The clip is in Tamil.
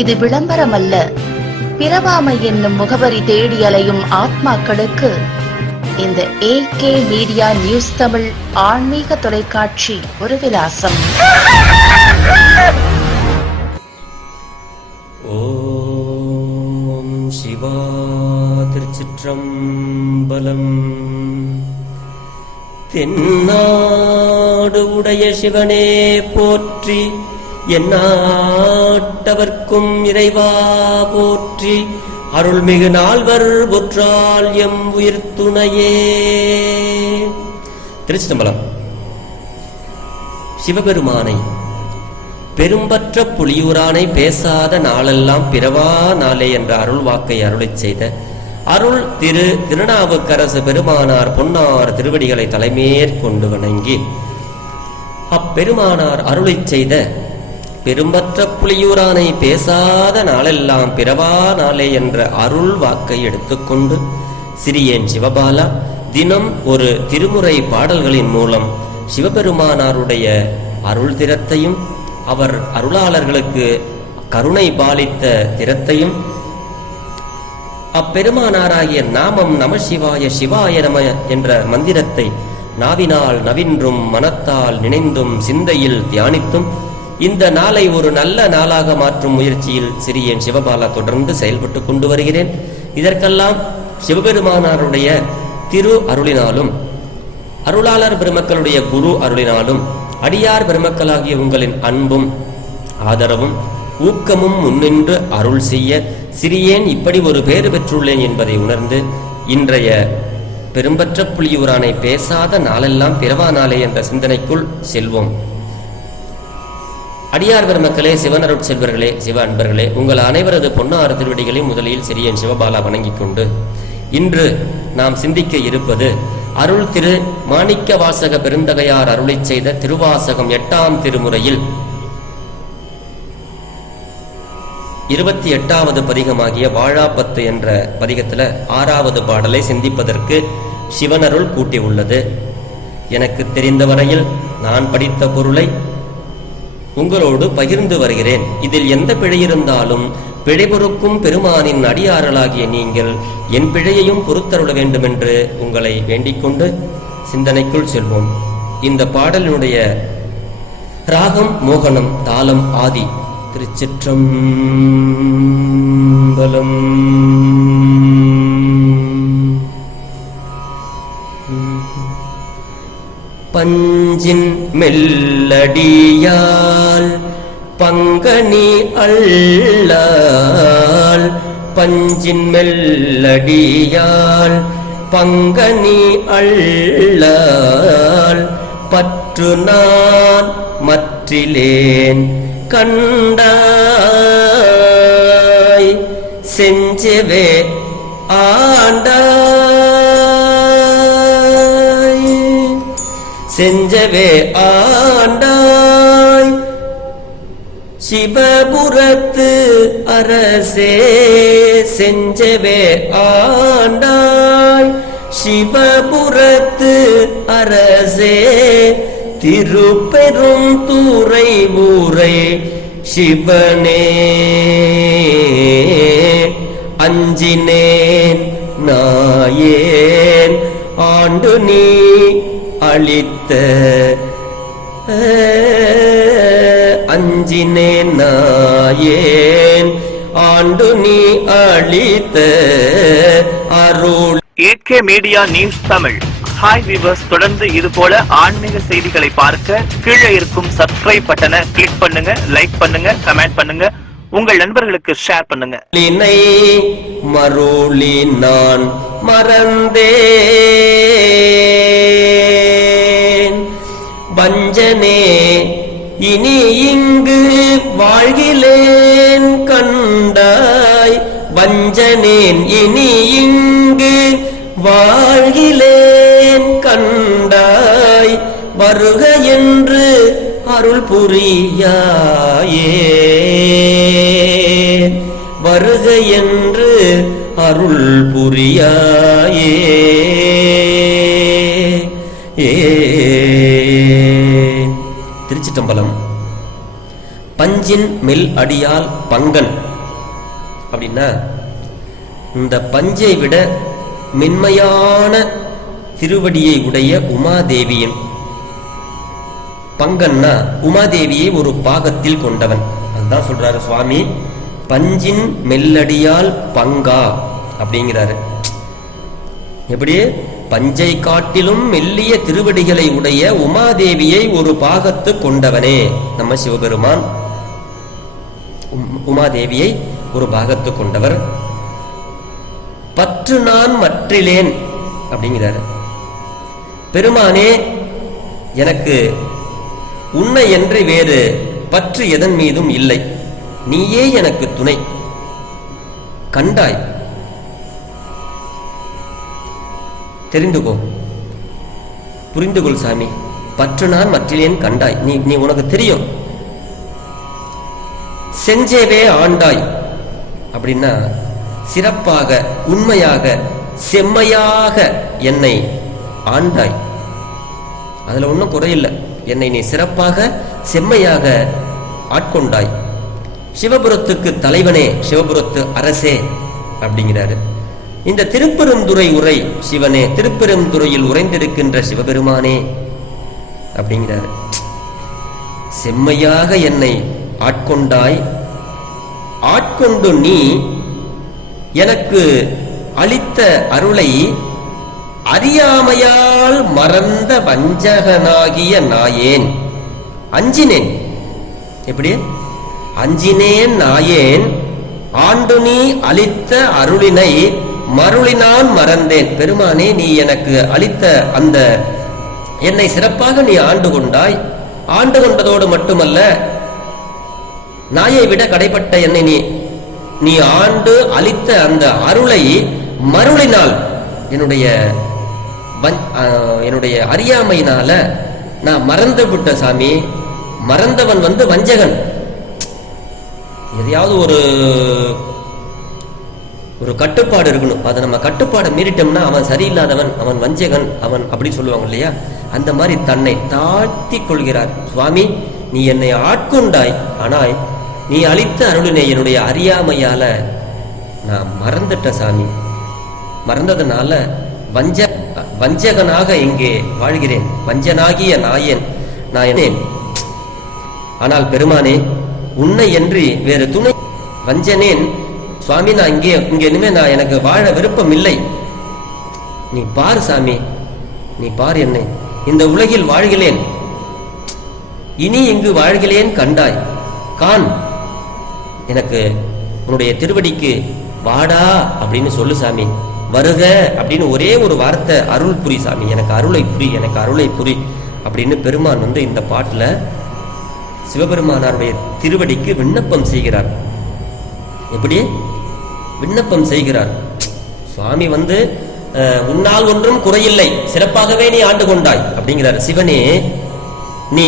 இது விளம்பரம் அல்ல பிறவாமை என்னும் முகவரி தேடி அலையும் ஆத்மாக்களுக்கு இந்த A K media news Tamil ஆன்மீக தொலைக்காட்சி ஒரு விலாசம். ஓம் சிவா திருச்சிற்றம்பலம். தென்னாடு உடைய சிவனே போற்றி என்னாட்டவர்க்கும் இறைவா போற்றி அருள்மிகு நால்வர் ஒற்றால் எம் உயிர் துணையே திருச்சிதம்பலம் சிவபெருமானை பெரும்பற்ற புலியூரானை பேசாத நாளெல்லாம் பிறவா நாளே என்ற அருள் வாக்கை அருளை செய்த அருள் திரு திருநாவுக்கரசு பெருமானார் பொன்னார் திருவடிகளை தலைமேற்கொண்டு வணங்கி அப்பெருமானார் அருளை செய்த பெரும்பற்ற புலியூரானை பேசாத நாளெல்லாம் பிறவா நாளே என்ற அருள் வாக்கை எடுத்துக்கொண்டு சிறியேன் சிவபாலா தினம் ஒரு திருமுறை பாடல்களின் மூலம் சிவபெருமானாருடைய அருள் திறத்தையும் அவர் அருளாளர்களுக்கு கருணை பாலித்த திறத்தையும் அப்பெருமானாராகிய நாமம் நம சிவாய சிவாய நம என்ற மந்திரத்தை நாவினால் நவின்றும் மனத்தால் நினைந்தும் சிந்தையில் தியானித்தும் இந்த நாளை ஒரு நல்ல நாளாக மாற்றும் முயற்சியில் சிறியேன் சிவபாலா தொடர்ந்து செயல்பட்டு கொண்டு வருகிறேன். இதற்கெல்லாம் சிவபெருமானாருடைய திரு அருளினாலும் அருளாளர் பெருமக்களுடைய குரு அருளினாலும் அடியார் பெருமக்களாகிய உங்களின் அன்பும் ஆதரவும் ஊக்கமும் முன்னின்று அருள் செய்ய சிறியேன் இப்படி ஒரு பேறு பெற்றுள்ளேன் என்பதை உணர்ந்து இன்றைய பெரும்பற்ற புலியூரானை பேசாத நாளெல்லாம் பிறவா நாளே என்ற சிந்தனைக்குள் செல்வோம். அடியார் பெருமக்களே சிவனருட் செல்வர்களே சிவ அன்பர்களே உங்கள் அனைவரது பொன்னாறு திருவடிகளையும் முதலில் சிறியன் சிவபாலா வணங்கிக் கொண்டு இன்று நாம் சிந்திக்க இருப்பது அருள் திரு மாணிக்க வாசக பெருந்தகையார் அருளை செய்த திருவாசகம் எட்டாம் திருமுறையில் இருபத்தி எட்டாவது பதிகமாகிய வாழாப்பத்து என்ற பதிகத்தில் ஆறாவது பாடலை சிந்திப்பதற்கு சிவனருள் கூட்டி உள்ளது எனக்கு தெரிந்த வரையில் நான் படித்த பொருளை உங்களோடு பகிர்ந்து வருகிறேன். இதில் எந்த பிழை இருந்தாலும் பிழை பொறுக்கும் பெருமானின் அடியாரலாகிய நீங்கள் என் பிழையையும் பொறுத்தருள வேண்டுமென்று உங்களை வேண்டிக்கொண்டு சிந்தனைக்குள் செல்வோம். இந்த பாடலினுடைய ராகம் மோகனம் தாளம் ஆதி திருச்சிற்றம்பலம். பஞ்சின் மெல்லடியால் பங்கனி அள்ளால் பஞ்சின் மெல்லடியால் பங்கனி அள்ளால் பற்று நான் மற்றிலேன் கண்டாய் செஞ்சவே ஆண்டாய். செஞ்சவே ஆண்டாய். சிவபுரத்து அரசே செஞ்சவே ஆண்டாய். சிவபுரத்து அரசே திருப்பெரும் தூரை ஊரை சிவனே. அஞ்சினேன் நாயேன் ஆண்டு நீ அளித்த அஞ்சினேன் நாயேன். ஆண்டு நீ அளித்த அருள். AK media news Tamil hi viewers தொடர்ந்து இது போல ஆன்மீக செய்திகளை பார்க்க கீழே இருக்கும் சப்ஸ்கிரைப் பட்டனை கிளிக் பண்ணுங்க லைக் பண்ணுங்க கமெண்ட் பண்ணுங்க. உங்கள் நண்பர்களுக்கு ஷேர் பண்ணுங்க. மருளி நான் மறந்தேன் வஞ்சனே இனி இங்கு வாழ்கிலேன் கண்டாய். வஞ்சனேன் இனி இங்கு வாழ்கிலேன் கண்டாய். வருக என்று அருள் புரியாயே. வருக என்று அருள் புரியாயே. ஏ பஞ்சின் மெல் அடியால் பங்கன். அப்படின்னா இந்த பஞ்சை விட மென்மையான திருவடியை உடைய உமாதேவியின். பங்கன்னா உமாதேவியை ஒரு பாகத்தில் கொண்டவன். அதுதான் சொல்றாரு சுவாமி. பஞ்சின் மெல்லடியால் பங்கா அப்படிங்கிறாரு. எப்படி? பஞ்சை காட்டிலும் மெல்லிய திருவடிகளை உடைய உமாதேவியை ஒரு பாகத்து கொண்டவனே. நம்ம சிவபெருமான் உம்- உமாதேவியை ஒரு பாகத்து கொண்டவர். பற்று நான் மற்றிலேன் அப்படிங்கிறாரு. பெருமானே எனக்கு உன்னை என்று வேறு பற்று எதன் மீதும் இல்லை. நீயே எனக்கு துணை. கண்டாய் தெரிந்துகோ. புரிந்துகொள் சாமி. பற்று நான் மற்றிலேன் கண்டாய். நீ நீ உனக்கு தெரியும். செஞ்சேவே ஆண்டாய். அப்படின்னா சிறப்பாக உண்மையாக செம்மையாக என்னை ஆண்டாய். அதுல ஒன்றும் குறையில்லை. என்னை நீ சிறப்பாக செம்மையாக ஆட்கொண்டாய். சிவபுரத்துக்கு தலைவனே சிவபுரத்து அரசே அப்படிங்கிறாரு. இந்த திருப்பெருந்துறை உரை சிவனே திருப்பெருந்துறையில் உறைந்திருக்கின்ற சிவபெருமானே அப்படிங்கிறாரு. செம்மையாக என்னை ஆட்கொண்டாய். ஆட்கொண்டு நீ எனக்கு அளித்த அருளை அறியாமையால் மறந்த வஞ்சகனாகிய நாயேன். அஞ்சினேன். எப்படி? அஞ்சினேன் நாயேன். ஆண்டு நீ அளித்த அருளினை மருளினான் மறந்தேன். பெருமானே நீ எனக்கு அளித்த அந்த என்னை சிறப்பாக நீ ஆண்டு கொண்டாய். ஆண்டு கொண்டதோடு மட்டுமல்ல நாயை விட கடைப்பட்ட என்னை நீ நீ ஆண்டு அளித்த அந்த அருளை மருளினால் என்னுடைய என்னுடைய அறியாமையினால நான் மறந்து விட்ட சாமி. மறந்தவன் வந்து வஞ்சகன். எதையாவது ஒரு ஒரு கட்டுப்பாடு இருக்கணும். அதை நம்ம கட்டுப்பாடை மீறிட்டோம்னா அவன் சரியில்லாதவன் அவன் வஞ்சகன் அவன் அப்படி சொல்லுவாங்க இல்லையா? அந்த மாதிரி தன்னை தாழ்த்தி கொள்கிறார். சுவாமி நீ என்னை ஆட்கொண்டாய். ஆனால் நீ அளித்த அருளினை என்னுடைய அறியாமையால நான் மறந்துட்டேன் சாமி. மறந்ததுனால வஞ்ச வஞ்சகனாக இங்கே வாழ்கிறேன். வஞ்சனாகிய நாயன் நான் என்னேன் ஆனால் பெருமானே உன்னை என்று வேறு துணை வஞ்சனேன். சுவாமி நான் இங்கே இங்க இனிமே நான் எனக்கு வாழ விருப்பம் இல்லை நீ பார் சாமி நீ பார் என்னை. இந்த உலகில் வாழ்கிறேன். இனி இங்கு வாழ்கிறேன் கண்டாய். கான் எனக்கு உன்னுடைய திருவடிக்கு வாடா அப்படின்னு சொல்லு சாமி. வருக அப்படின்னு ஒரே ஒரு வார்த்தை அருள் புரி சாமி. எனக்கு அருளை புரி எனக்கு அருளை புரி அப்படின்னு பெருமான் வந்து இந்த பாட்டுல சிவபெருமானாருடைய திருவடிக்கு விண்ணப்பம் செய்கிறார். எப்படி? விண்ணப்பம் செய்கிறார். சுவாமி வந்து உன்னால் ஒன்றும் குறையில்லை. சிறப்பாகவே நீ ஆண்டு கொண்டாய். அப்படிங்கிறார். சிவனே நீ